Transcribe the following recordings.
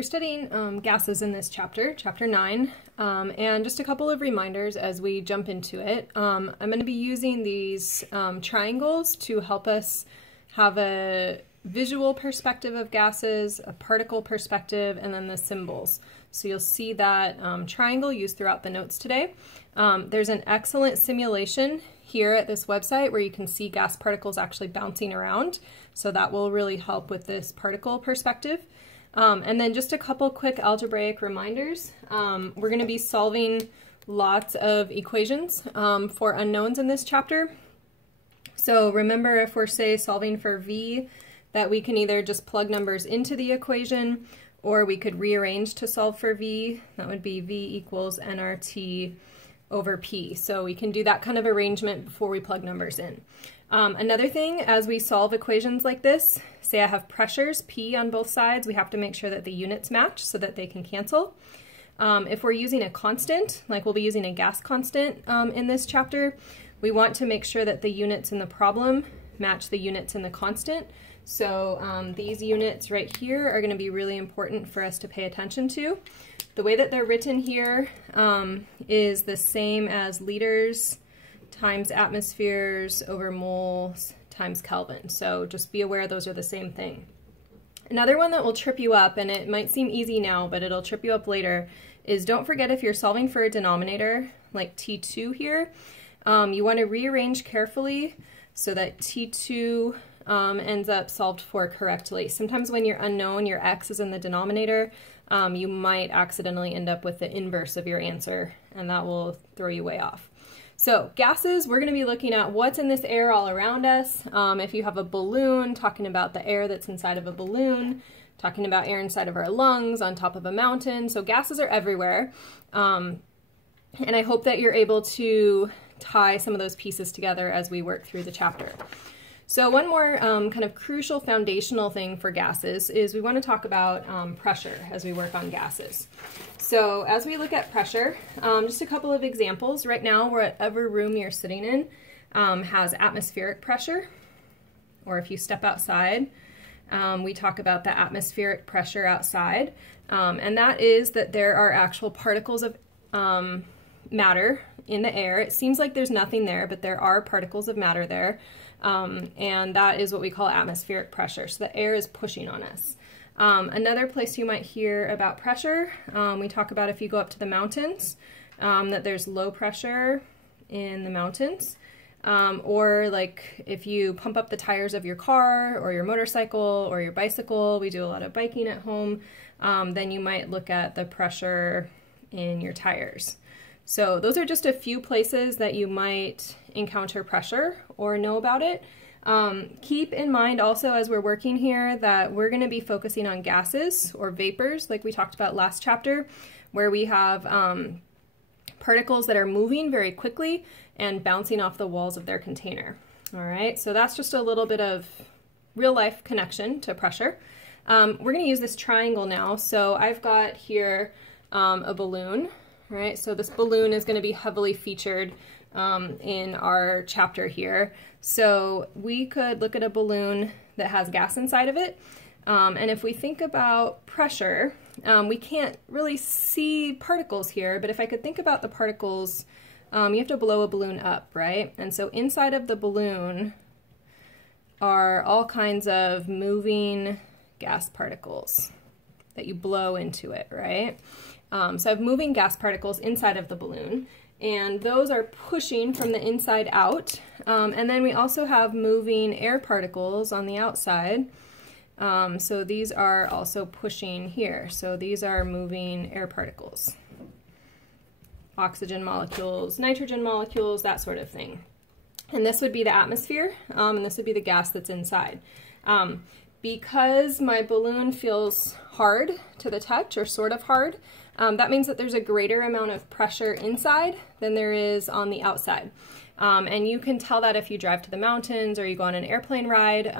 We're studying gases in this chapter, chapter 9, and just a couple of reminders as we jump into it. I'm going to be using these triangles to help us have a visual perspective of gases, a particle perspective, and then the symbols. So you'll see that triangle used throughout the notes today. There's an excellent simulation here at this website where you can see gas particles actually bouncing around. So that will really help with this particle perspective. And then just a couple quick algebraic reminders. We're going to be solving lots of equations for unknowns in this chapter. So remember, if we're, say, solving for v, that we can either just plug numbers into the equation, or we could rearrange to solve for v. That would be v equals nRT over p. So we can do that kind of arrangement before we plug numbers in. Another thing, as we solve equations like this, say I have pressures, P on both sides, we have to make sure that the units match so that they can cancel. If we're using a constant, like we'll be using a gas constant in this chapter, we want to make sure that the units in the problem match the units in the constant. So these units right here are going to be really important for us to pay attention to. The way that they're written here is the same as liters times atmospheres over moles times Kelvin. So just be aware those are the same thing. Another one that will trip you up, and it might seem easy now, but it'll trip you up later, is don't forget if you're solving for a denominator, like T2 here, you want to rearrange carefully so that T2 ends up solved for correctly. Sometimes when you're unknown, your x is in the denominator, you might accidentally end up with the inverse of your answer, and that will throw you way off. So gases, we're going to be looking at what's in this air all around us. If you have a balloon, talking about the air that's inside of a balloon, talking about air inside of our lungs, on top of a mountain. So gases are everywhere. And I hope that you're able to tie some of those pieces together as we work through the chapter. So one more kind of crucial foundational thing for gases is we want to talk about pressure as we work on gases. So as we look at pressure, just a couple of examples. Right now, whatever room you're sitting in has atmospheric pressure, or if you step outside, we talk about the atmospheric pressure outside, and that is that there are actual particles of matter in the air. It seems like there's nothing there, but there are particles of matter there. And that is what we call atmospheric pressure. So the air is pushing on us. Another place you might hear about pressure, we talk about if you go up to the mountains, that there's low pressure in the mountains. Or like if you pump up the tires of your car or your motorcycle or your bicycle, we do a lot of biking at home, then you might look at the pressure in your tires. So those are just a few places that you might encounter pressure or know about it. Keep in mind also as we're working here that we're going to be focusing on gases or vapors like we talked about last chapter, where we have particles that are moving very quickly and bouncing off the walls of their container. All right, so that's just a little bit of real life connection to pressure. We're going to use this triangle now. So I've got here a balloon. Right, so this balloon is going to be heavily featured in our chapter here. So we could look at a balloon that has gas inside of it, and if we think about pressure, we can't really see particles here, but if I could think about the particles, you have to blow a balloon up, right? And so inside of the balloon are all kinds of moving gas particles that you blow into it, right? So I have moving gas particles inside of the balloon, and those are pushing from the inside out. And then we also have moving air particles on the outside. So these are also pushing here. So these are moving air particles. Oxygen molecules, nitrogen molecules, that sort of thing. And this would be the atmosphere, and this would be the gas that's inside. Because my balloon feels hard to the touch, or sort of hard, that means that there's a greater amount of pressure inside than there is on the outside. And you can tell that if you drive to the mountains or you go on an airplane ride.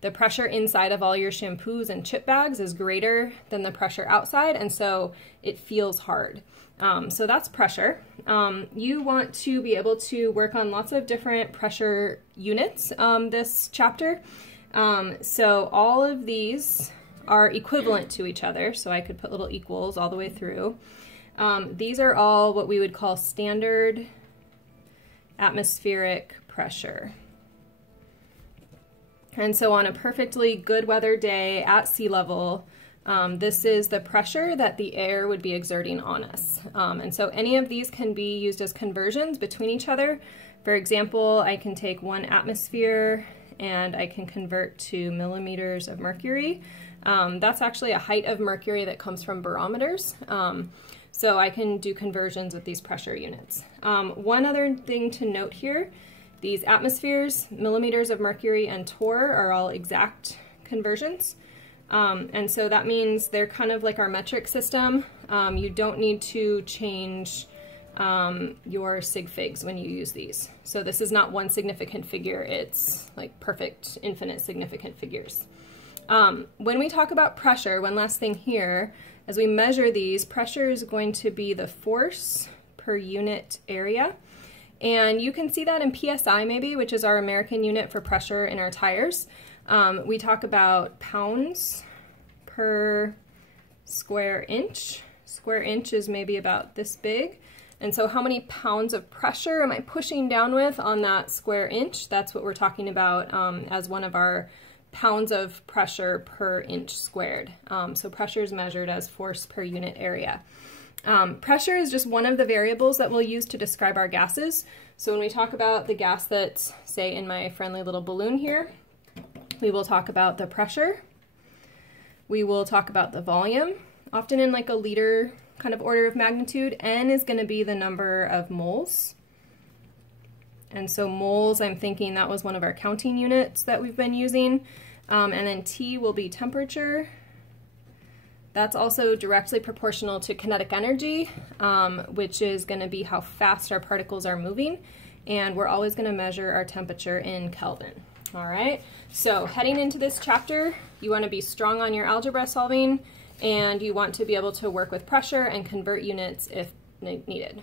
The pressure inside of all your shampoos and chip bags is greater than the pressure outside, and so it feels hard. So that's pressure. You want to be able to work on lots of different pressure units this chapter. So all of these are equivalent to each other, so I could put little equals all the way through. These are all what we would call standard atmospheric pressure. And so on a perfectly good weather day at sea level, this is the pressure that the air would be exerting on us. And so any of these can be used as conversions between each other. For example, I can take 1 atmosphere and I can convert to millimeters of mercury. That's actually a height of mercury that comes from barometers. So I can do conversions with these pressure units. One other thing to note here, these atmospheres, millimeters of mercury, and torr are all exact conversions. And so that means they're kind of like our metric system. You don't need to change your sig figs when you use these. So this is not one significant figure, it's like perfect infinite significant figures. When we talk about pressure, one last thing here, as we measure these, pressure is going to be the force per unit area. And you can see that in PSI maybe, which is our American unit for pressure in our tires. We talk about pounds per square inch. Square inch is maybe about this big. And so how many pounds of pressure am I pushing down with on that square inch? That's what we're talking about as one of our pounds of pressure per inch squared. So pressure is measured as force per unit area. Pressure is just one of the variables that we'll use to describe our gases. So when we talk about the gas that's, say, in my friendly little balloon here, we will talk about the pressure. We will talk about the volume, often in like a liter kind of order of magnitude. N is going to be the number of moles. And so moles, I'm thinking that was one of our counting units that we've been using. And then T will be temperature. That's also directly proportional to kinetic energy, which is going to be how fast our particles are moving. And we're always going to measure our temperature in Kelvin. All right, so heading into this chapter, you want to be strong on your algebra solving, and you want to be able to work with pressure and convert units if needed.